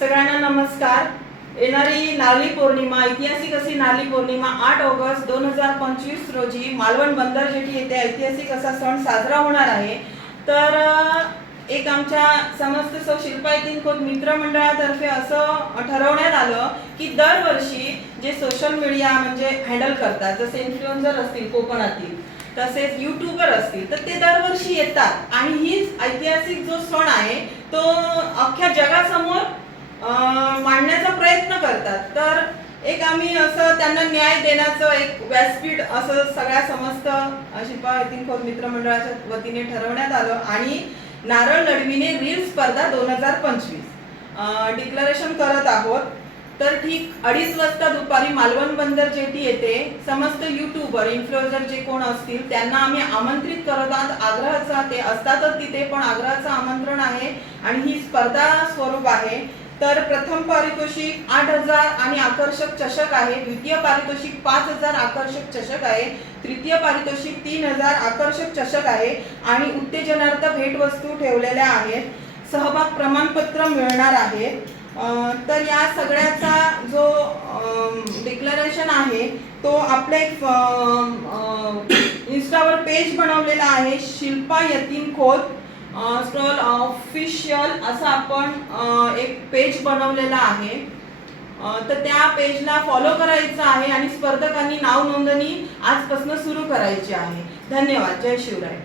सगळ्यांना नमस्कार। येणारी नारळी पौर्णिमा, ऐतिहासिक अशी नारळी पौर्णिमा 8 ऑगस्ट 2025 रोजी मालवण बंदर जेटी येथे ऐतिहासिक असा सण साजरा होणार आहे। तर एक आमच्या समस्त सौ शिल्पा येथील खोत मित्रमंडळातर्फे असं ठरवण्यात आलं की दरवर्षी जे सोशल मीडिया म्हणजे हँडल करतात, जसे इन्फ्लुएन्सर असतील कोकणातील, तसेच यूट्यूबर असतील, तर ते दरवर्षी येतात आणि ही ऐतिहासिक जो सण आहे तो अख्ख्या जगासमोर मांडण्याचा प्रयत्न करतात। तर एक आम्ही असं त्यांना न्याय देण्याचं एक व्यासपीठ असं सगळ्या समस्त शिल्पा येथील खोत मित्रमंडळाच्या वतीने ठरवण्यात आलं आणि नारळ लढविणे रील स्पर्धा 2025 डिक्लेरेशन करत आहोत। तर ठीक 2:30 वाजता दुपारी मालवण बंदर जेटी येथे समस्त यूट्यूबर इन्फ्लुएन्सर जे कोण असतील त्यांना आम्ही आमंत्रित करत आहोत। आग्रहाचा ते असतातच तिथे, पण आग्रहाचं आमंत्रण आहे आणि ही स्पर्धा स्वरूप आहे। तर प्रथम पारितोषिक 8,000 आणि आकर्षक चषक आहे, द्वितीय पारितोषिक 5,000 आकर्षक चषक आहे, तृतीय पारितोषिक 3,000 आकर्षक चषक आहे आणि उत्तेजनार्थ भेटवस्तू ठेवलेल्या आहेत। सहभाग प्रमाणपत्र मिळणार आहे। तर या सगळ्याचा जो डिक्लेरेशन आहे तो आपले इंस्टावर पेज बनवलेला आहे, शिल्पा यतीन खोत स्क्रॉल ऑफिशियल असं आपण एक पेज बनवलेला आहे। तर त्या पेजला फॉलो करायचं आहे आणि स्पर्धकांनी नाव नोंदणी आजपासून सुरू करायची आहे। धन्यवाद। जय शिवराय।